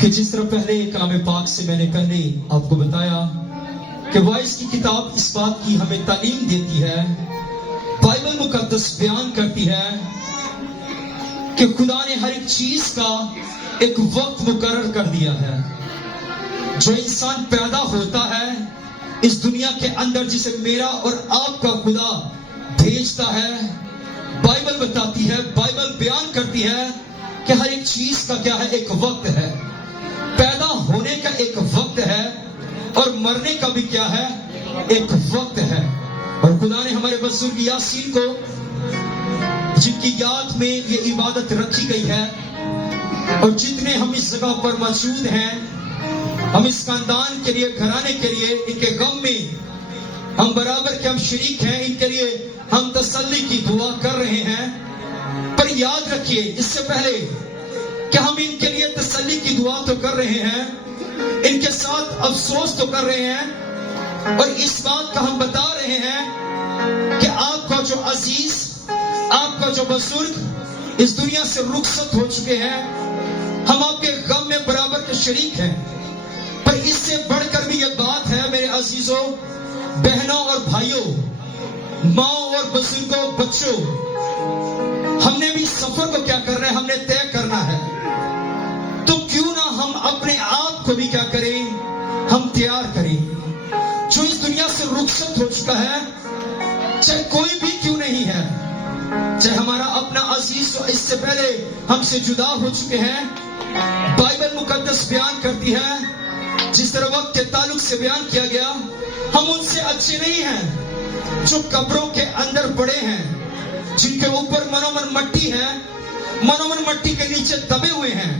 کہ جس طرح پہلے کلام پاک سے میں نے پہلے آپ کو بتایا کہ وائس کی کتاب اس بات کی ہمیں تعلیم دیتی ہے، بائبل مقدس بیان کرتی ہے کہ خدا نے ہر ایک چیز کا ایک وقت مقرر کر دیا ہے۔ جو انسان پیدا ہوتا ہے اس دنیا کے اندر، جسے میرا اور آپ کا خدا بھیجتا ہے، بائبل بتاتی ہے، بائبل بیان کرتی ہے کہ ہر ایک چیز کا کیا ہے، ایک وقت ہے۔ پیدا ہونے کا ایک وقت ہے اور مرنے کا بھی کیا ہے، ایک وقت ہے۔ اور خدا نے ہمارے بزرگ یاسین کو، جن کی یاد میں یہ عبادت رکھی گئی ہے، اور جتنے ہم اس جگہ پر موجود ہیں، ہم اس خاندان کے لیے، گھرانے کے لیے، ان کے غم میں ہم برابر کے ہم شریک ہیں، ان کے لیے ہم تسلی کی دعا کر رہے ہیں۔ پر یاد رکھیے، اس سے پہلے کہ ہم ان کے لیے تسلی کی دعا تو کر رہے ہیں، ان کے ساتھ افسوس تو کر رہے ہیں، اور اس بات کا ہم بتا رہے ہیں کہ آپ کا جو عزیز، آپ کا جو بزرگ اس دنیا سے رخصت ہو چکے ہیں، ہم آپ کے غم میں برابر کے شریک ہیں۔ پر اس سے بڑھ کر بھی یہ بات ہے میرے عزیزوں، بہنوں اور بھائیوں، ماؤں اور بزرگوں، بچوں، ہم نے بھی سفر کو کیا کرنا ہے، ہم نے طے کرنا ہے۔ تو کیوں نہ ہم اپنے آپ کو بھی کیا کریں، ہم تیار کریں۔ جو اس دنیا سے رخصت ہو چکا ہے، چاہے کوئی بھی کیوں نہیں ہے، چاہے ہمارا اپنا عزیز تو اس سے پہلے ہم سے جدا ہو چکے ہیں، بائبل مقدس بیان کرتی ہے، جس طرح وقت کے تعلق سے بیان کیا گیا، ہم ان سے اچھے نہیں ہیں جو قبروں کے اندر پڑے ہیں، جن کے اوپر منومن مٹی ہے، منومن مٹی کے نیچے دبے ہوئے ہیں۔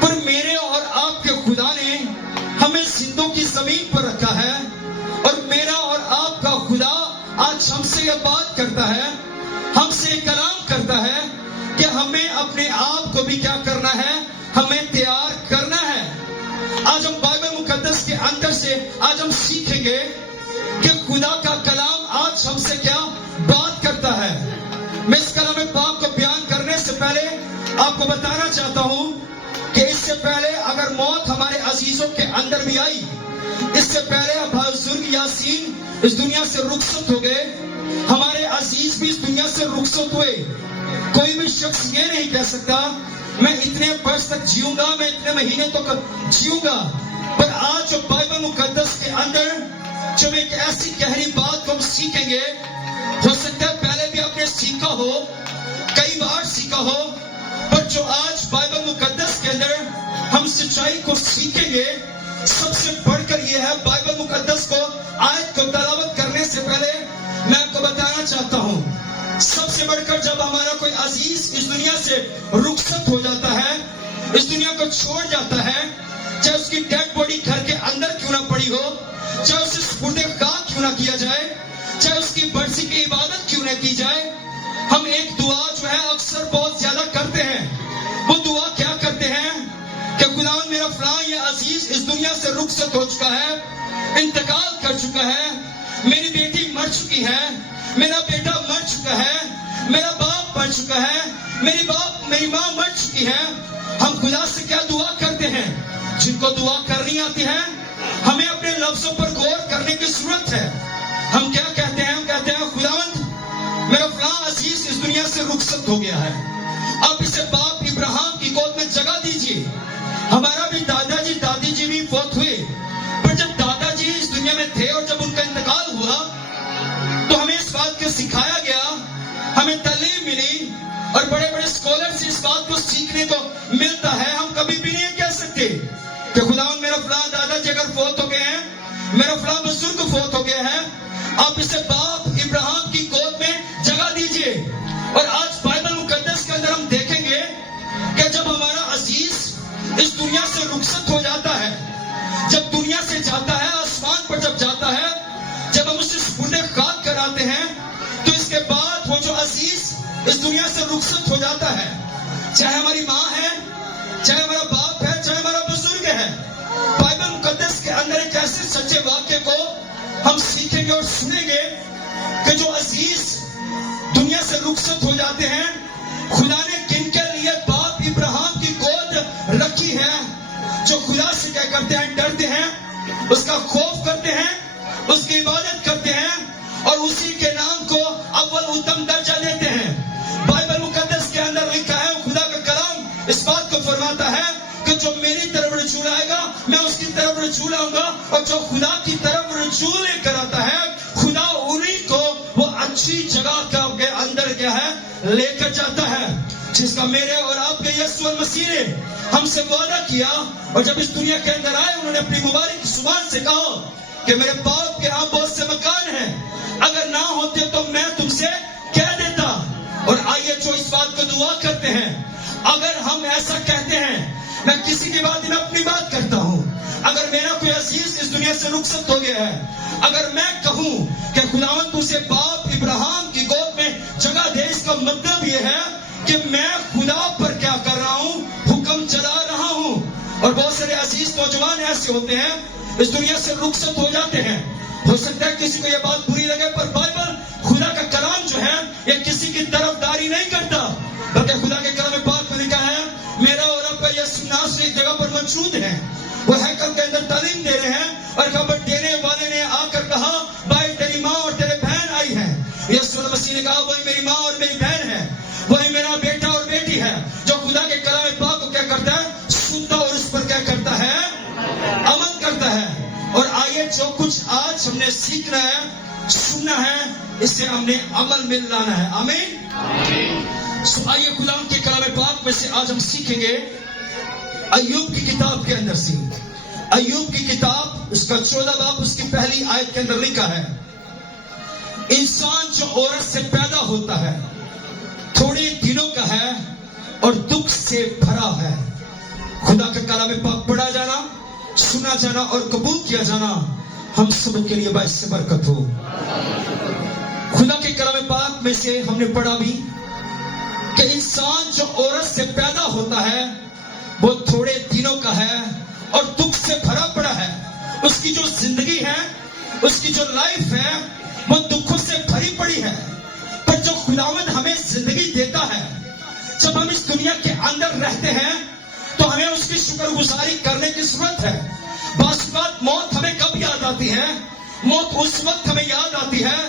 پر میرے اور آپ کے خدا نے ہمیں زندوں کی زمین پر رکھا ہے، اور میرا اور آپ کا خدا آج ہم سے یہ بات کرتا ہے، ہم سے کلام کرتا ہے کہ ہمیں اپنے آپ کو بھی کیا کرنا ہے، ہمیں تیار کرنا ہے۔ آج ہم بائبل مقدس کے اندر سے آج ہم سیکھیں گے کہ خدا کا کلام آج ہم سے کیا بات کرتا ہے۔ میں اس کلام پاک کو بیان کرنے سے پہلے آپ کو بتانا چاہتا ہوں کہ اس سے پہلے اگر موت ہمارے عزیزوں کے اندر بھی آئی، اس سے پہلے بزرگ یاسین اس دنیا سے رخصت ہو گئے، ہمارے عزیز بھی اس دنیا سے رخصت ہوئے، کوئی بھی شخص یہ نہیں کہہ سکتا میں اتنے برس تک جیوں گا، میں اتنے مہینے تک جیوں گا۔ پر آج جو بائبل مقدس کے اندر جب ایک ایسی گہری بات کو ہم سیکھیں گے، ہو سکتا ہے پہلے بھی آپ نے سیکھا ہو، کئی بار سیکھا ہو، پر جو آج بائبل مقدس کے اندر ہم سچائی کو سیکھیں گے، سب سے بڑھ کر یہ ہے، بائبل مقدس کو آیت کو تلاوت کرنے سے پہلے میں آپ کو بتانا چاہتا ہوں، سب سے بڑھ کر جب ہمارا کوئی عزیز اس دنیا سے رخصت ہو جاتا ہے، اس دنیا کو چھوڑ جاتا ہے، چاہے اس کی ڈیڈ باڈی گھر کے اندر کیوں نہ پڑی ہو، چاہے اسے سپرد خاک کیوں نہ کیا جائے، چاہے اس کی برسی کی عبادت کیوں نہ کی جائے، ہم ایک دعا جو ہے اکثر بہت زیادہ کرتے ہیں۔ وہ دعا کیا کرتے ہیں کہ خداوند میرا فلاں یہ عزیز اس دنیا سے رخصت ہو چکا ہے، انتقال کر چکا ہے، میری بیٹی مر چکی ہے، میرا بیٹا مر چکا ہے، میرا باپ مر چکا ہے، میری ماں مر چکی ہے۔ ہم خدا سے کیا دعا کرتے ہیں؟ جن کو دعا کرنی آتی ہے، ہمیں اپنے لفظوں پر غور کرنے کی ضرورت ہے۔ ہم کیا کہتے ہیں؟ ہم کہتے ہیں خداوند میرا فلاں عزیز اس دنیا سے رخصت ہو گیا ہے، آپ اسے باپ ابراہیم کی گود میں جگہ دیجیے۔ ہمارا بھی دادا جی دادی جی بھی فوت ہوئے، پر جب دادا جی اس دنیا میں تھے اور جب ان کا انتقال ہوا تو ہمیں اس بات کو سکھایا گیا، ہمیں تعلیم ملی، اور بڑے بڑے اسکالر سے اس بات کو سیکھنے کو ملتا ہے۔ ہم کبھی بھی نہیں کہہ سکتے کہ خداوند میرا فلاں دادا جی اگر فوت ہو گئے ہیں، میرا فلاں بزرگ فوت ہو گیا ہے، آپ اسے باپ ابراہیم کی گود میں جگہ دیجیے۔ اور آج بائبل مقدس کے اندر ہم دیکھیں گے کہ جب ہمارا عزیز اس دنیا سے رخصت ہو جاتا ہے، جب دنیا سے جاتا ہے، آسمان پر جب جاتا ہے، جب ہم اسے سپرد خاک کراتے ہیں، تو اس کے بعد وہ جو عزیز اس دنیا سے رخصت ہو جاتا ہے، چاہے ہماری ماں ہے، چاہے ہمارا باپ ہے، چاہے ہمارا بزرگ ہے، بائبل مقدس کے اندر ایک ایسے سچے واقعے کو ہم سیکھیں گے اور سنیں گے کہ جو عزیز دنیا سے رخصت ہو جاتے ہیں، خدا نے کن کے لیے باپ ابراہیم کی گود اس بات کو فرماتا ہے کہ جو میری طرف رجوع لائے گا میں اس کی طرف رجوع لاؤں گا, اور جو خدا کی طرف رجوع لے کر آتا ہے خدا انہیں کو وہ اچھی جگہ کے اندر کیا ہے لے کر جاتا ہے, جس کا میرے اور آپ کے یسوع مسیح نے ہم سے وعدہ کیا. اور جب اس دنیا کے اندر آئے انہوں نے اپنی مبارک زبان سے کہا کہ میرے باپ کے ہاں بہت سے مکان ہیں, اگر نہ ہوتے تو میں تم سے کہہ دیتا. اور آئیے جو اس بات کو دعا کرتے ہیں, اگر ہم ایسا کہتے ہیں, میں کسی کی بات میں اپنی بات کرتا ہوں, اگر میرا کوئی عزیز اس دنیا سے رخصت ہو گیا ہے, اگر میں کہوں کہ خداوند تجھے باپ ابراہیم کی گود میں جگہ دے, اس کا مطلب یہ ہے کہ میں خدا پر کیا کر رہا ہوں, حکم چلا رہا ہوں. اور بہت سارے عزیز نوجوان ایسے ہوتے ہیں اس دنیا سے رخصت ہو جاتے ہیں. ہو سکتا ہے کسی کو یہ بات بری لگے, پر بائبل خدا کا کلام جو ہے یہ کسی کی طرفداری نہیں کرتا, بلکہ خدا کے کلام پاک میں لکھا ہے میرا اور آپ کا یسوع ناصری ایک جگہ پر موجود ہے, وہ ہیکل کے اندر تعلیم دے رہے ہیں, اور خبر دینے والے نے آ کر کہا بھائی تیری ماں اور تیرے بہن آئی ہے. یسوع مسیح نے کہا وہی میری ماں اور میری بہن ہے, وہی میرا بیٹا اور بیٹی ہے, جو خدا کے کلام پاک کو کیا کرتا ہے سنتا اور اس پر کیا کرتا ہے عمل کرتا ہے. اور آئیے جو کچھ آج ہم نے سیکھنا ہے سننا ہے اسے ہم نے عمل میں لانا ہے. آمین. سو آئیے غلام کے کلام پاک میں سے آج ہم سیکھیں گے ایوب کی کتاب کے اندر سے. ایوب کی کتاب اس کا 14 باب اس کی پہلی آیت کے اندر لکھا ہے انسان جو عورت سے پیدا ہوتا ہے تھوڑے دنوں کا ہے اور دکھ سے بھرا ہے. خدا کا کلام پاک پڑھا جانا, سنا جانا اور قبول کیا جانا ہم سب کے لیے باعث سے برکت ہو. خدا کے کلام پاک میں سے ہم نے پڑھا بھی کہ انسان جو عورت سے پیدا ہوتا ہے وہ تھوڑے دنوں کا ہے اور دکھ سے بھرا پڑا ہے. اس کی جو زندگی ہے, اس کی جو لائف ہے وہ دکھوں سے بھری پڑی ہے. پر جو خداوند ہمیں زندگی دیتا ہے, جب ہم اس دنیا کے اندر رہتے ہیں تو ہمیں اس کی شکر گزاری کرنے کی ضرورت ہے. بعض اوقات موت ہمیں کب یاد آتی ہے؟ موت اس وقت ہمیں یاد آتی ہے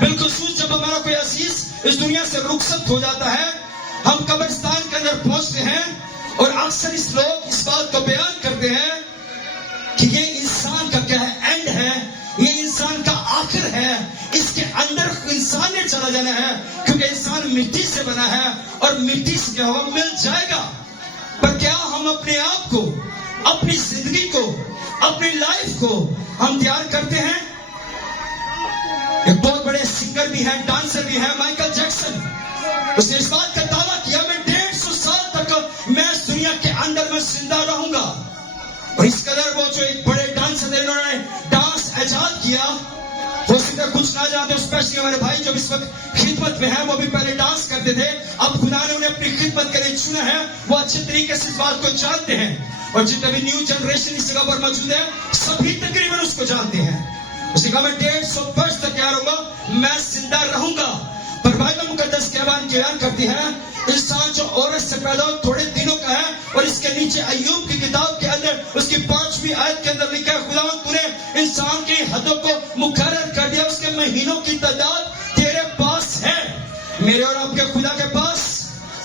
بالخصوص جب ہمارا کوئی عزیز اس دنیا سے رخصت ہو جاتا ہے. ہم قبرستان کے اندر پہنچتے ہیں اور اکثر اس لوگ اس بات کو بیان کرتے ہیں کہ یہ انسان کا کیا ہے اینڈ ہے, یہ انسان کا آخر ہے, اس کے اندر انسان نے چلا جانا ہے کیونکہ انسان مٹی سے بنا ہے اور مٹی سے کیا ہوگا مل جائے گا. پر کیا ہم اپنے آپ کو, اپنی زندگی کو, اپنی لائف کو ہم تیار کرتے ہیں؟ ایک بہت بڑے سنگر بھی ہیں, ڈانسر بھی ہیں, مائیکل جیکسن, اس نے اس بات کا دعویٰ کیا میں 150 سال تک میں اس دنیا کے اندر میں زندہ رہوں گا. اور اس قدر وہ جو ایک بڑے ڈانسر تھے انہوں نے ڈانس ایجاد کیا. ہو سکتا ہے کچھ نہ جانتے, اسپیشلی ہمارے بھائی جو اس وقت خدمت میں ہیں وہ بھی پہلے ڈانس کرتے تھے, اب خدا نے انہیں اپنی خدمت کے لیے چنا ہے, وہ اچھے طریقے سے اس بات کو جانتے ہیں. اور جتنے بھی نیو جنریشن اس جگہ پر موجود ہے سبھی تقریباً اس کو جانتے ہیں. اس نے کہا میں 150 برس تک کیا رہوں گا, میں زندہ رہوں گا. پر بائبل مقدس کے بیان کرتی ہے انسان جو عورت سے پیدا ہو تھوڑے دنوں کا ہے. اور اس کے نیچے ایوب کی کتاب کے اندر اس کی 5ویں آیت کے اندر لکھا ہے خداوند تو نے انسان کی حدوں کو مقرر کر دیا, اس کے مہینوں کی تعداد تیرے پاس ہے. میرے اور آپ کے خدا کے پاس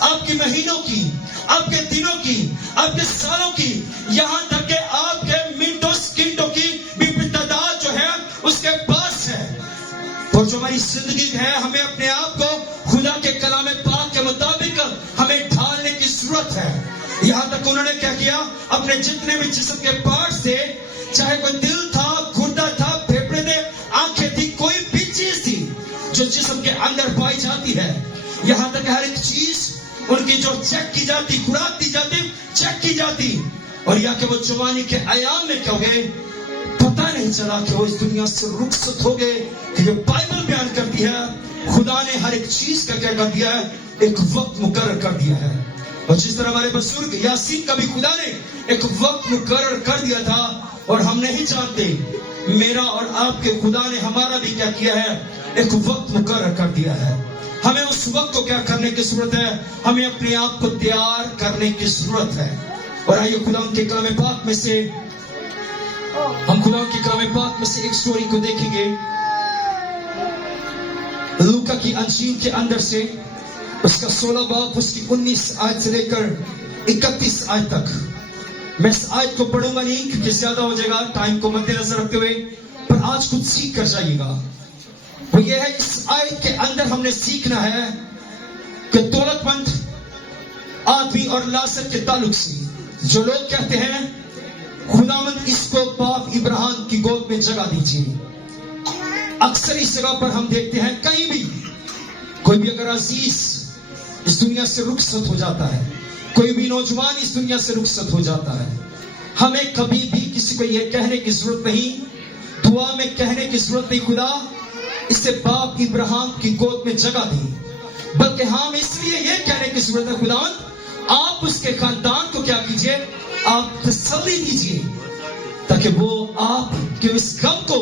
آپ کی مہینوں کی, آپ کے دنوں کی, آپ کے سالوں کی, یہاں تک کہ آپ کے منٹوں سیکنڈوں کی بھی تعداد جو ہے اس کے پاس ہے. اور جو ہماری زندگی ہے ہمیں اپنے آپ کو خدا کے کلام پاک کے مطابق ہمیں ڈھالنے کی ضرورت ہے. یہاں تک انہوں نے کیا کیا, اپنے جتنے بھی جسم کے پارٹس تھے, چاہے کوئی دل تھا, گردہ تھا, پھیپھڑے تھے, آنکھیں تھی, کوئی بھی چیز تھی جو جسم کے اندر پائی جاتی ہے, یہاں تک ہر ایک چیز ان کی جو چیک کی جاتی, خوراک دی جاتی, چیک کی جاتی. اور یا کہ وہ جوانی کے ایام میں کیا ہو گئے پتہ نہیں چلا کہ وہ اس دنیا سے رخصت ہو گئے. کیونکہ بائبل بیان کرتی ہے خدا نے ہر ایک چیز کا کیا کر دیا ہے, ایک وقت مقرر کر دیا ہے. اور جس طرح ہمارے بزرگ یاسین کا بھی خدا نے ایک وقت مقرر کر دیا تھا, اور ہم نہیں جانتے میرا اور آپ کے خدا نے ہمارا بھی کیا کیا ہے, ایک وقت مقرر کر دیا ہے. ہمیں اس وقت کو کیا کرنے کی ضرورت ہے, ہمیں اپنے آپ کو تیار کرنے کی ضرورت ہے. اور آئیے خدا کے کلام پاک میں سے ہم خدا کے کلام پاک میں سے ایک سٹوری کو دیکھیں گے لوکا کی انجیل کے اندر سے, اس کا 16 باب اس کی 19 آیت سے لے کر 31 आयत तक। मैं इस आयत को पढ़ूंगा नहीं क्योंकि ज्यादा हो जाएगा, टाइम को मद्देनजर रखते हुए, पर आज कुछ सीख कर जाइएगा। वो ये है, इस आयत के अंदर हमने सीखना है कि दौलतमंद आदमी और लाजर के ताल्लुक से जो लोग कहते हैं खुदावंद इसको बाप इब्राहिम की गोद में जगह दीजिए, अक्सर इस जगह पर हम देखते हैं कहीं भी कोई भी अगर अजीज इस दुनिया से रुखसत हो जाता है, कोई भी नौजवान इस दुनिया से रुखसत हो जाता है, हमें कभी भी किसी को यह कहने की जरूरत नहीं, दुआ में कहने की जरूरत नहीं खुदा इसे बाप इब्राहिम की गोद में जगह दी, बल्कि हम इसलिए यह कहने की जरूरत है खुदा आप उसके खानदान को क्या कीजिए, आप तसल्ली दीजिए ताकि वो आपके इस गम को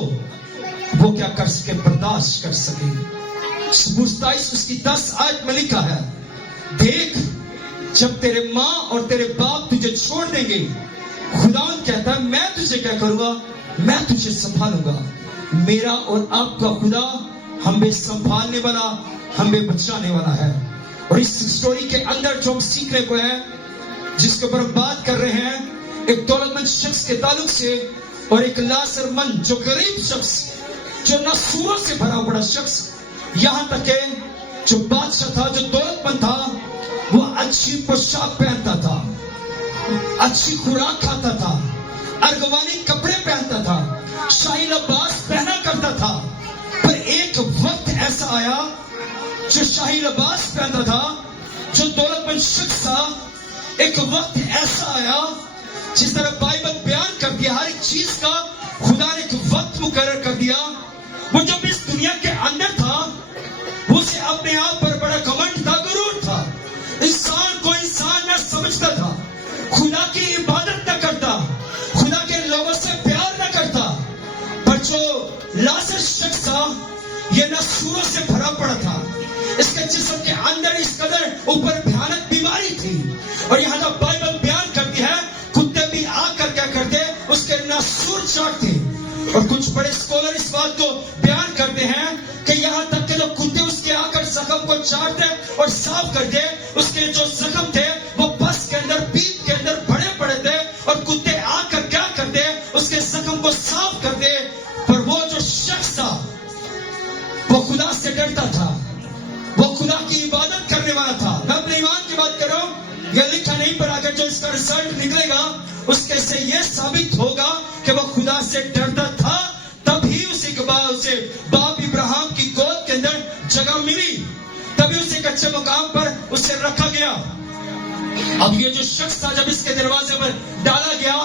वो क्या कर सके, बर्दाश्त कर सके। मुस्ताइस उसकी 10 आयत में लिखा है, देख जब तेरे माँ और तेरे बाप तुझे छोड़ देंगे, खुदावंद कहता है मैं तुझे क्या करूंगा, मैं तुझे संभालूंगा। मेरा और आपका खुदा हमें संभालने वाला, हमें बचाने वाला है। और इस स्टोरी के अंदर जो हम सीखने को है, जिसके ऊपर हम बात कर रहे हैं, एक दौलतमंद शख्स के ताल्लुक से और एक लाजरमंद जो गरीब शख्स, जो नसूरों से भरा पड़ा शख्स, यहां तक के जो बादशाह था, जो दौलतमंद था, वो अच्छी पोशाक पहनता था, अच्छी खुराक खाता था, अर्गवानी कपड़े पहनता था, शाही लिबास पहना करता था। पर एक वक्त ऐसा आया जो शाही लिबास पहनता था, जो दौलतमंद शख्स था, एक वक्त ऐसा आया जिस तरह बाइबल बयान कर दिया, हर एक चीज का खुदा ने एक वक्त मुकर्रर कर दिया। वो जब इस दुनिया के अंदर था, उसे अपने आप पर बड़ा घमंड था, गुरूर था, इंसान को इंसान न समझता था, खुदा की इबादत न करता, खुदा के लोगों से प्यार न करता। पर जो लाजर शख्स था, ये नसूरों से भरा पड़ा था, इसके जिस्म के अंदर इस कदर ऊपर भयानक बीमारी थी। और यहाँ तक बाइबल बयान करती है, कुत्ते भी आकर क्या करते, उसके नसूर चाटते। और कुछ बड़े स्कॉलर इस बात को बयान करते हैं कि यहाँ तक के लोग कुत्ते उसके आकर जख्म को चाटते और साफ करते, उसके जो जख्म थे वो बस के अंदर, पीप के अंदर बड़े पड़े थे, और कुत्ते आकर क्या करते, उसके जख्म को साफ करते। पर वो जो शख्स था वो खुदा से डरता था, वो खुदा की इबादत करने वाला था। मैं अपने ईमान की बात कर रहा हूं, यह लिखा नहीं, पर अगर जो इसका रिजल्ट निकलेगा उसके से यह साबित होगा कि वो खुदा से डरता था, तभी उसे बाप इब्राहिम की गोद के अंदर जगह मिली, तभी उसे एक अच्छे मुकाम पर उसे रखा गया। अब ये जो शख्स था, जब इसके दरवाजे पर डाला गया,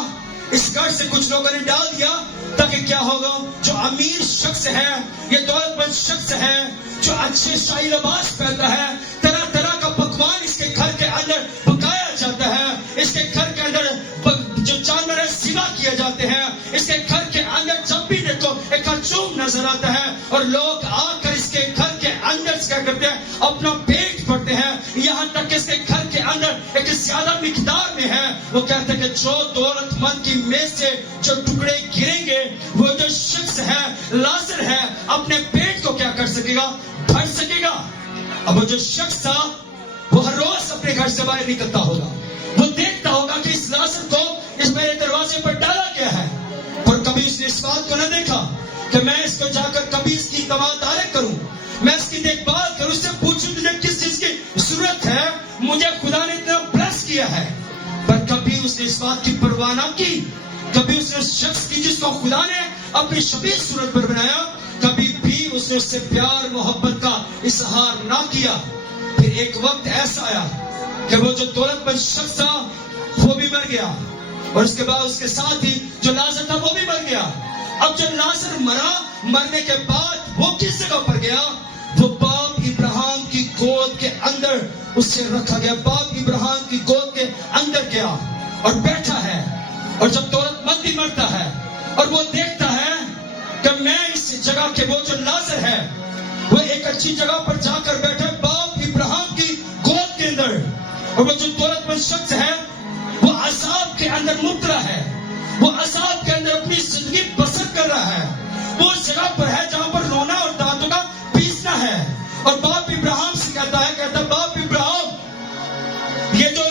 इस घर से कुछ लोगों ने डाल दिया, ताकि क्या होगा, जो अमीर शख्स है, ये दौलतमंद शख्स है, जो अच्छे शाही लिबास पहनता है, तरह तरह का पकवान इसके घर के अंदर पकाया जाता है, इसके घर के अंदर जो जानवर सिवा किए जाते हैं, इसके घर के अंदर जब भी देखो एक हजूम नजर आता है, और लोग आकर इसके घर के अंदर क्या करते हैं, अपना पेट भरते हैं। यहाँ तक इसके घर के अंदर एक ज्यादा मिकदार में है, वो कहते हैं कि जो दौलतमंद की मेज से जो टुकड़े गिरेंगे, वो जो शख्स है, लाजर है, अपने पेट को क्या कर सकेगा, भर सकेगा। अब वो जो शख्स था, वो हर रोज अपने घर से बाहर निकलता होगा, वो देखता होगा कि इस लाजर को इस मेरे दरवाजे पर डाला गया है, पर कभी उसने इस बात को न देखा कि मैं इसको जाकर कभी इसकी तवादारी करूं, मैं इसकी देखभाल करूं, उससे पूछूं तुझे किस चीज की जरूरत है, मुझे खुदा ने इतना ब्लेस किया है। पर कभी उसने इस बात की परवाह न की, कभी उसने उस शख्स की जिसको खुदा ने अपनी शबीह सूरत पर बनाया, कभी भी उसने उससे प्यार मोहब्बत का इजहार ना किया। फिर एक वक्त ऐसा आया कि वो जो दौलतमंद शख्स था वो भी मर गया, और उसके बाद उसके साथ ही जो लाजर था वो भी मर गया। अब जब लाजर मरा, मरने के बाद वो किस जगह पर गया, वो बाप इब्राहिम की गोद के अंदर उसे रखा गया, बाप इब्राहिम की गोद के अंदर गया और बैठा है। और जब दौलतमंद भी मरता है और वो देखता है कि मैं इस जगह के, वो जो लाजर है वो एक अच्छी जगह पर जाकर बैठा बाप इब्राहिम की गोद के अंदर, और वो जो दौलतमंद शख्स है वो अजाब के अंदर मुबतला है, वो अजाब के अंदर अपनी जिंदगी बसर कर रहा है, वो उस जगह पर है जहां पर रोना और दांतों का पीसना है। और बाप इब्राहिम से कहता बाप इब्राहिम, ये जो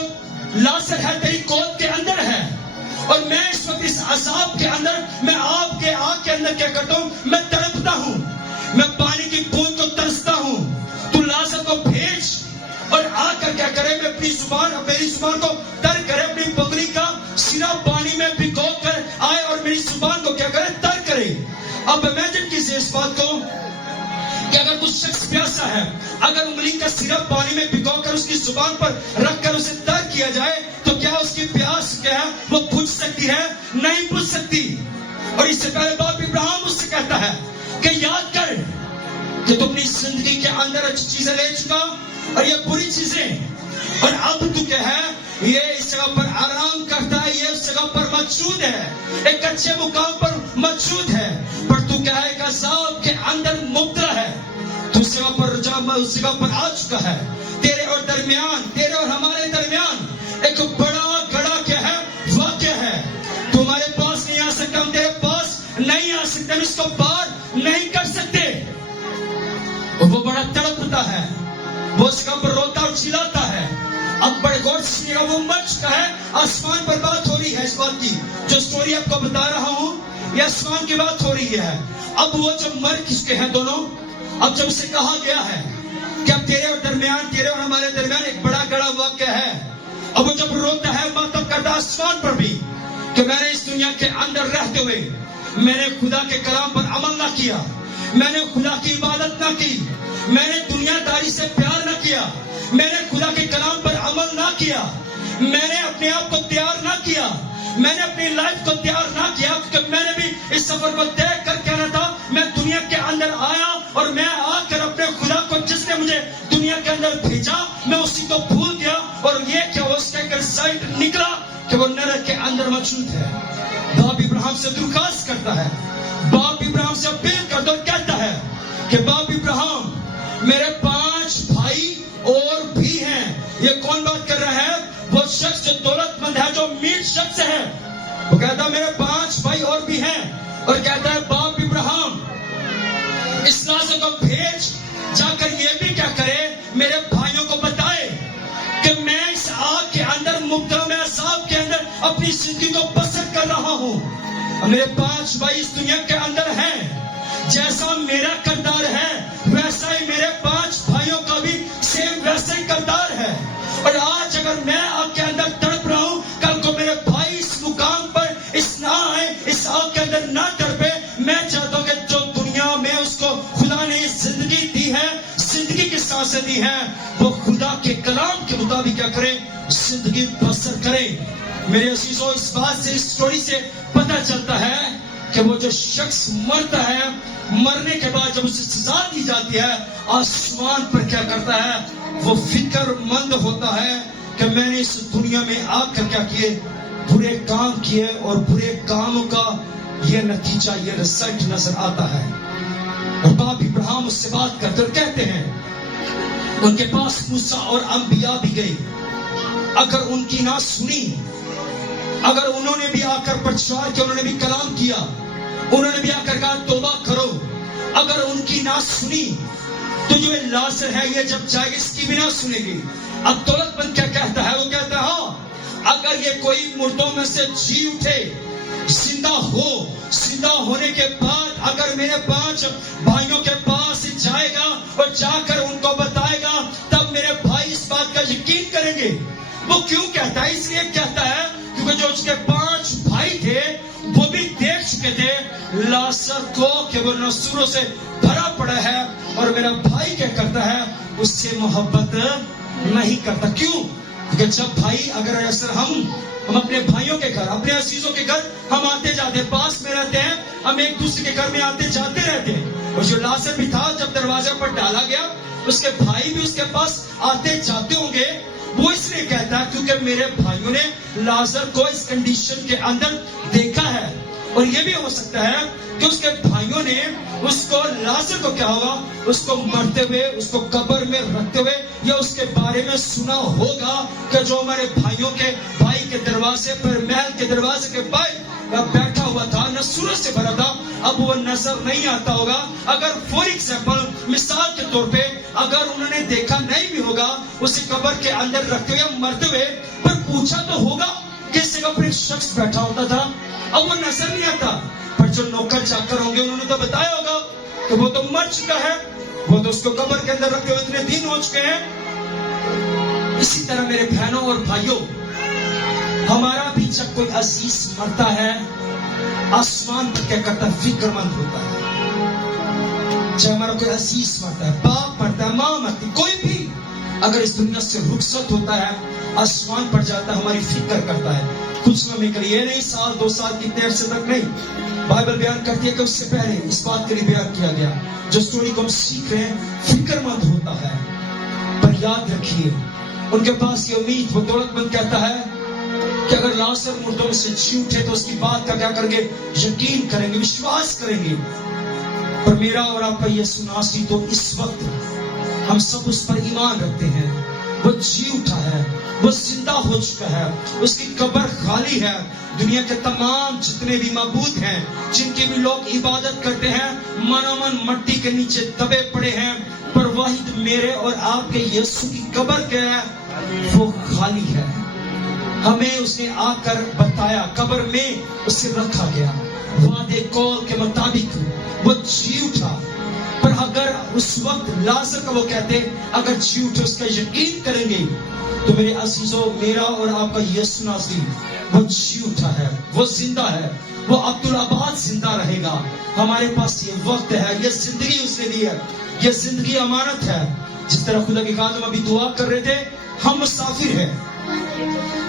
लाजर है तेरी गोद के अंदर है, और मैं इस वक्त इस अजाब के अंदर, मैं आपके आग के अंदर क्या करता हूँ, मैं तड़पता हूँ, मैं पानी की बूंद को तरसता हूँ, तू लाजर को भेज और आकर क्या करे, मैं मेरी जुबान को तर करे, अपनी पगड़ी का सिरा पानी में भिगो कर आए और मेरी जुबान को क्या करे, तर करे। अब इमेजिन कीजिए इस बात को कि अगर कुछ शख्स प्यासा है, अगर उंगली का सिरा पानी में भिगोकर उसकी जुबान पर रखकर उसे तर किया जाए, तो क्या उसकी प्यास क्या है वो बुझ सकती है? नहीं बुझ सकती। और इससे पहले बाप इब्राहिम उससे कहता है कि याद कर कि तू अपनी जिंदगी के अंदर अच्छी चीजें ले चुका और ये बुरी चीजें, और अब तू क्या है, ये इस जगह पर आराम करता है, ये उस जगह पर मौजूद है, एक अच्छे मुकाम पर मौजूद है, पर तू क्या है, एक अज़ाब के अंदर मुब्तला है, तू उस जगह पर आ चुका है। तेरे और दरमियान, तेरे और हमारे दरमियान एक बड़ा गड़ा क्या है, वाक़या है। तू हमारे पास नहीं आ सकता, हम तेरे पास नहीं आ सकते, हम इसको पार नहीं कर सकते। वो बड़ा तड़पता है, वो उस जगह पर रोता और चिल्लाता है। अब बड़े गौर से सुनिएगा, वो मर चुका है, आसमान पर बात हो रही है इस बात की, जो स्टोरी आपको बता रहा हूं ये आसमान की बात हो रही है। अब वो जब मर चुके हैं दोनों, अब जब उसे कहा गया है कि अब तेरे और दरमियान, तेरे और हमारे दरमियान एक बड़ा गड़ा वाक़या है, अब वो जब रोता है, मातम करता आसमान पर भी कि मैंने इस दुनिया के अंदर रहते हुए मैंने खुदा के कलाम पर अमल ना किया, मैंने खुदा की इबादत ना की, मैंने दुनियादारी से प्यार ना किया, मैंने खुदा के कलाम पर अमल ना किया, मैंने अपने आप को तैयार ना किया, मैंने अपनी लाइफ को तैयार ना किया, क्योंकि मैंने भी इस सफर को तय कर कहना था, मैं दुनिया के अंदर आया और मैं आकर अपने खुदा को, जिसने मुझे दुनिया के अंदर भेजा, मैं उसी को भूल गया, और ये क्या उसका एक रिजल्ट निकला कि वो नरक के अंदर मौजूद है। बाप इब्राहिम से दरख्वास्त करता है, बाप इब्राहिम से अपील करता और कहता है कि बाप इब्राहिम, मेरे 5 भाई और भी हैं। ये कौन बात कर रहा है? वो शख्स जो दौलतमंद है, जो अमीर शख्स है, वो कहता है मेरे 5 भाई और भी हैं, और कहता है बाप इब्राहिम, इस लाजर को भेज, जाकर ये भी क्या करे, मेरे भाइयों को बताए कि मैं इस आग के अंदर मुब्तला, मैं अज़ाब के अंदर अपनी जिंदगी को बसर कर रहा हूं। मेरे 5 भाई इस दुनिया के अंदर हैं, जैसा मेरा किरदार है वैसा ही मेरे 5 भाइयों का भी सेम वैसा ही किरदार है, और आज अगर मैं आग के अंदर तड़प रहा हूं, कल को मेरे भाई इस मुकाम पर इस ना आए, इस आग के अंदर ना तड़पे। मैं चाहता हूं कि जो दुनिया में उसको खुदा ने जिंदगी दी है, जिंदगी की सांसें दी है, वो खुदा के कलाम के मुताबिक क्या करे, जिंदगी बसर करे। मेरे अजीजों, इस बात से, इस स्टोरी से पता चलता है कि वो जो शख्स मरता है, मरने के बाद जब उसे सजा दी जाती है, आसमान पर क्या करता है, वो फिक्रमंद होता है कि मैंने इस दुनिया में आकर क्या किए, बुरे काम किए, और बुरे कामों का ये नतीजा, ये रिजल्ट नजर आता है। और बाप इब्राहिम उससे बात करते और कहते हैं, उनके पास मूसा और अंबिया भी गए, अगर उनकी ना सुनी, अगर उन्होंने भी आकर प्रचार किया, उन्होंने भी कलाम किया, उन्होंने भी आकर कहा तौबा करो, अगर उनकी ना सुनी, तो जो ये लाजर है, ये जब जाएगी इसकी भी ना सुनेगी। अब दौलतमंद क्या कहता है? वो कहता है हाँ, अगर ये कोई मुर्दों में से जी उठे, जिंदा हो, जिंदा होने के बाद अगर मेरे 5 भाइयों के पास जाएगा और जाकर उनको बताएगा, तब मेरे भाई इस बात का यकीन करेंगे। वो क्यों कहता है? इसलिए कहता है क्योंकि जो उसके 5 भाई थे, वो भी देख चुके थे लाजर को कि वो नसूरों से भरा पड़ा है, और मेरा भाई क्या करता है, उससे मोहब्बत नहीं करता। क्यों? क्योंकि जब भाई, अगर अक्सर हम अपने भाइयों के घर, अपने अजीजों के घर हम आते जाते, पास में रहते हैं, हम एक दूसरे के घर में आते जाते रहते हैं। और जो लाजर भी था, जब दरवाजे पर डाला गया, उसके भाई भी उसके पास आते जाते होंगे। वो इसलिए कहता है क्योंकि मेरे भाइयों ने लाजर को इस कंडीशन के अंदर देखा है। और ये भी हो सकता है कि उसके भाइयों ने उसको, लाजर को क्या होगा, उसको मरते हुए, उसको कब्र में रखते हुए, या उसके बारे में सुना होगा कि जो हमारे भाइयों के भाई के दरवाजे पर, महल के दरवाजे के या बैठा हुआ था, न सूरज से भरा था, अब वो नजर नहीं आता होगा। अगर फॉर एग्जाम्पल, मिसाल के तौर पे, अगर उन्होंने देखा नहीं भी होगा उसे कब्र के अंदर रखते हुए, मरते हुए, पर पूछा तो होगा कि इस जगह पर एक शख्स बैठा होता था, अब वो नजर नहीं आता। पर जो नौकर चाकर होंगे उन्होंने तो बताया होगा कि वो तो मर चुका है, वो तो उसको कब्र के अंदर रखते हुए इतने दिन हो चुके हैं। इसी तरह मेरे बहनों और भाइयों, हमारा भी जब कोई अजीज मरता है, आसमान पर क्या करता है? फिक्रमंद होता है। जब हमारा कोई अजीज मरता है, बाप मरता है, माँ मरती, कोई भी अगर इस दुनिया से रुखसत होता है, आसमान पर जाता है, हमारी फिक्र करता है। कुछ समय के लिए नहीं, साल 2 साल कितने अरसे तक नहीं। बाइबल बयान करती है कि उससे पहले इस बात के लिए बयान किया गया, जो स्टोरी को हम सीख रहे हैं, फिक्रमंद होता है। पर याद रखिए, उनके पास ये उम्मीद, वो दौलतमंद कहता है कि अगर लाजर मुर्दों से जी उठे तो उसकी बात का क्या करेंगे? यकीन करेंगे, विश्वास करेंगे। पर मेरा और आपका यीशु नासरी तो इस वक्त हम सब उस पर ईमान रखते हैं। वो जी उठा है, वो जिंदा हो चुका है, उसकी कब्र खाली है। दुनिया के तमाम जितने भी माबूद हैं, जिनकी भी लोग इबादत करते हैं, मनोमन मट्टी के नीचे दबे पड़े हैं। पर वाहिद मेरे और आपके यीशु की कब्र क्या है? वो खाली है। हमें उसने आकर बताया, कब्र में उसे रखा गया, वादे कौल के मुताबिक वो जी उठा। पर अगर उस वक्त लाजर का वो कहते, अगर जी उठे उसका यकीन करेंगे, तो मेरे अजीजों, मेरा और आपका यीशु नासरी वो जी उठा है, वो जिंदा है, वो अब्दुल आबाद जिंदा रहेगा। हमारे पास ये वक्त है, ये जिंदगी उसने दी है, ये जिंदगी अमानत है। जिस तरह खुदा के खादिम अभी दुआ कर रहे थे, हम मुसाफिर हैं।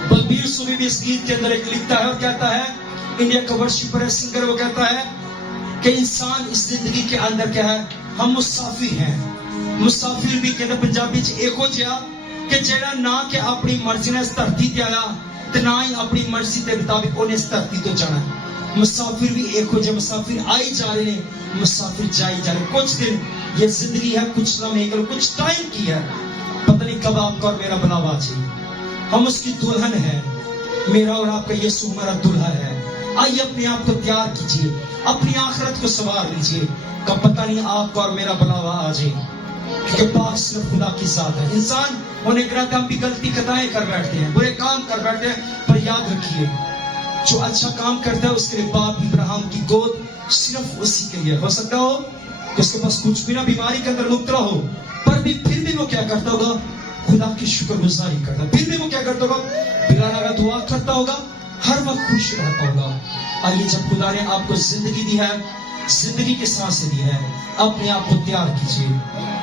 बलबीर सूबी भी इस गीत के अंदर एक लिखता है और कहता है, इंडिया का वर्शिपर है, सिंगर, वो कहता है कि इंसान इस जिंदगी के अंदर क्या है? हम मुसाफिर हैं। मुसाफिर भी कहते पंजाबी च एको जिहा कि जेड़ा ना कि अपनी मर्जी ने इस धरती ते आया, ते ना ही अपनी मर्जी के मुताबिक उन्हें इस धरती तो जाना। मुसाफिर भी एको जिहा, मुसाफिर आई जा रहे हैं, मुसाफिर जाई जा रहे। कुछ दिन ये जिंदगी है, कुछ लम्हे, कुछ टाइम की है, पता नहीं कब आपका और मेरा बुलावा आ जाए। हम उसकी दुल्हन है, मेरा और आपका यीशु हमारा दुल्हा है। आइए अपने आप को तैयार कीजिए, अपनी आखिरत को संवार लीजिए, कब पता नहीं आपका और मेरा बुलावा आ जाए। क्योंकि पाक सिर्फ खुदा की जात है। इंसान होने के नाते हम भी गलती खताएं कर बैठते हैं, बुरे काम कर बैठते हैं। पर याद रखिए, जो अच्छा काम करता है उसके लिए बाप इब्राहिम की गोद सिर्फ उसी के लिए। हो सकता हो कि उसके पास कुछ भी ना बीमारी के अंदर मुब्तला हो, पर भी फिर भी वो क्या करता होगा? खुदा की शुक्रगुजारी करता। फिर भी वो क्या करता होगा? बिला लगा दुआ करता होगा, हर वक्त खुश रहता होगा। आइए, जब खुदा ने आपको जिंदगी दी है, जिंदगी के सांसें दी है, अपने आप को तैयार कीजिए।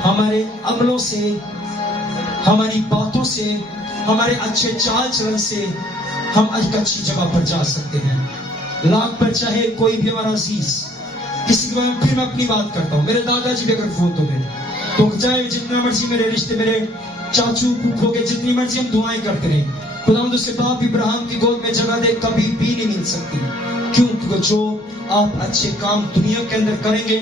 हमारे अमलों से, हमारी बातों से, हमारे अच्छे चाल चलन से हम एक अच्छी जगह पर जा सकते हैं। लाख पर चाहे कोई भी हमारा अजीज, किसी के बारे में फिर मैं अपनी बात करता हूँ, मेरे दादाजी भी अगर फोत हो गए, तो चाहे जितना मर्जी मेरे रिश्ते, मेरे चाचू फूफो के जितनी मर्जी हम दुआएं करते रहे, खुदावंद उसे बाप इब्राहिम की गोद में जगह दे कभी भी नहीं मिल सकती। क्यों? क्योंकि जो आप अच्छे काम दुनिया के अंदर करेंगे,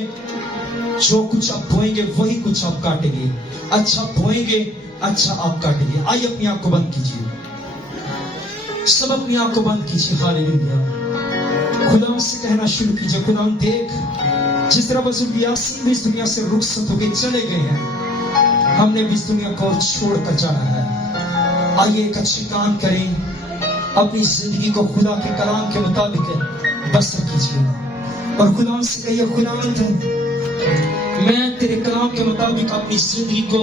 जो कुछ आप बोएंगे वही कुछ आप काटेंगे। अच्छा बोएंगे, अच्छा आप काटेंगे। आइए अपनी आंख को बंद कीजिए, सब अपनी आंख को बंद कीजिए। हालेलुया। खुदा से कहना शुरू कीजिए, खुदा देख, जिस तरह बुजुर्ग यासीन भी इस दुनिया से रुखसत होकर चले गए हैं, हमने भी इस दुनिया को छोड़कर जाना है। आइए एक अच्छे काम करें, अपनी जिंदगी को खुदा के कलाम के मुताबिक बसर कीजिए और खुदा से कहिए, खुदावंद मैं तेरे कलाम के मुताबिक अपनी जिंदगी को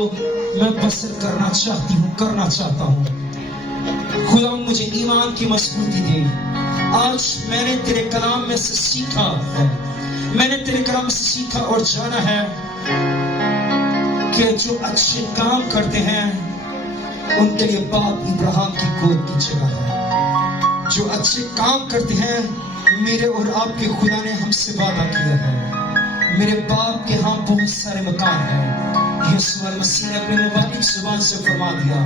मैं बसर करना चाहती हूँ, करना चाहता हूँ। खुदा मुझे ईमान की मजबूती दे। आज मैंने तेरे कलाम में से सीखा है, मैंने तेरे कलाम से सीखा और जाना है कि जो अच्छे काम करते हैं उनके लिए बाप इब्राहिम की गोद की जगह है। जो अच्छे काम करते हैं, मेरे और आपके खुदा ने हमसे वादा किया है। मेरे बाप के यहाँ बहुत सारे मकान हैं। यीशु मसीह ने अपने मुबारक जुबान से फरमा दिया,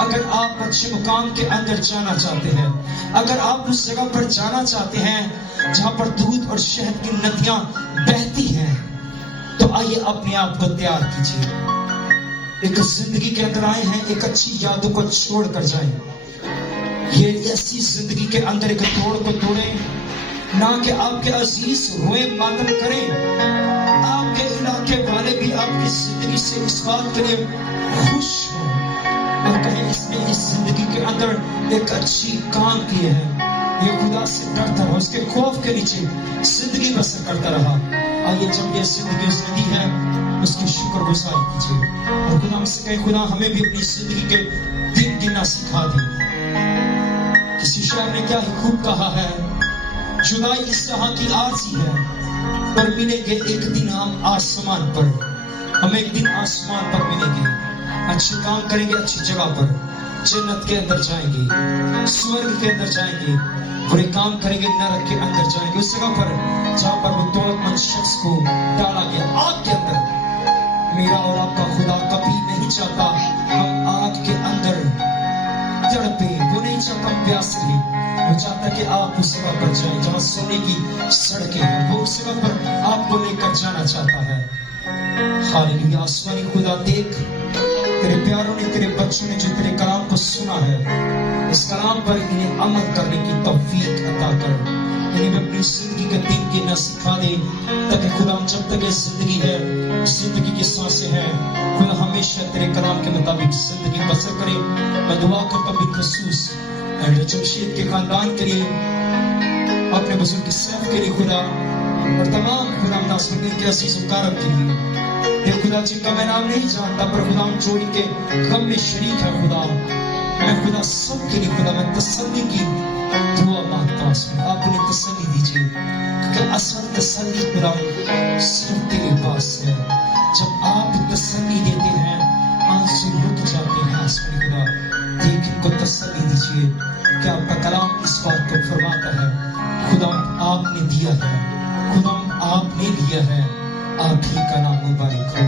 अगर आप अच्छे मुकाम के अंदर जाना चाहते हैं, अगर आप उस जगह पर जाना चाहते हैं जहाँ पर दूध और शहद की नदियां बहती हैं, तो आइए अपने आप को तैयार कीजिए। एक जिंदगी के अंदर आए हैं, एक अच्छी यादों को छोड़ कर जाएं। ये ऐसी जिंदगी के अंदर एक तोड़ को तोड़ें نہ کہ آپ کے عزیز روئے ماتم کریں، آپ کے علاقے والے بھی آپ کی زندگی سے اس بات کے لیے خوش ہوں اور کہیں اس نے اس زندگی کے اندر ایک اچھی کام کیے ہیں، یہ خدا سے ڈرتا رہا، اس کے خوف کے نیچے زندگی بسر کرتا رہا۔ آئیے جب یہ زندگی اس نے دی ہے اس کی شکر گزاری کیجیے اور خدا ہم سے کہیں خدا ہمیں بھی اپنی زندگی کے دن گننا سکھا دے۔ کسی شاعر نے کیا ہی خوب کہا ہے، جدائی اس طرح کی عارضی ہے پر ملیں گے ایک دن ہم آسمان پر، ہم ایک دن آسمان پر ملیں گے، اچھے کام کریں گے اچھی جگہ پر، جنت کے اندر جائیں گے، سورگ کے اندر جائیں گے، برے کام کریں گے نرک کے اندر جائیں گے، اس جگہ پر جہاں پر وہ دولت مند شخص کو ڈالا گیا آگ کے اندر۔ میرا اور آپ کا خدا کبھی نہیں چاہتا ہم آگ کے اندر تڑپے، وہ نہیں چاہتا ہم پیاس رہے، وہ چاہتا کہ آپ اس جگہ پر جائیں جہاں سونے کی سڑکیں ہیں، وہ اس جگہ پر آپ کو لے کر جانا چاہتا ہے۔ ہاللیلویا۔ آسمانی خدا دیکھ، تیرے پیاروں نے، تیرے بچوں نے جو تیرے کلام کو سنا ہے، اس کلام پر انہیں عمل کرنے کی توفیق عطا کر، انہیں اپنی زندگی کا دن گننا سکھا دے، تاکہ خدا جب تک یہ زندگی ہے، زندگی کی سانسیں ہیں، خدا ہمیشہ تیرے کلام کے مطابق زندگی بسر کرے۔ میں دعا کرتا ہوں بالخصوص جمشید کے خاندان کے لیے، اپنے بزرگ کی صحت کے لیے خدا، اور تمام خدا مناسبین کے عزیز و کارب کے لیے، اے خدا جن کا میں نام نہیں جانتا پر خدا جو ان کے غم میں شریک ہے، خدا میں خدا سب کے لیے خدا میں تسلی کی دعا مانگتا ہوں، آپ انہیں تسلی دیجیے کیونکہ اصل تسلی خدا صرف تیرے پاس ہے۔ جب آپ تسلی دیتے ہیں آنسو رک جاتے ہیں، آسمانی خدا دیکھ ان کو تسلی دیجیے کہ آپ کا کلام اس بات کو فرماتا ہے، خدا آپ نے دیا ہے، خدا آپ نے دیا ہے، آپ ہی کا نام مبارک ہو۔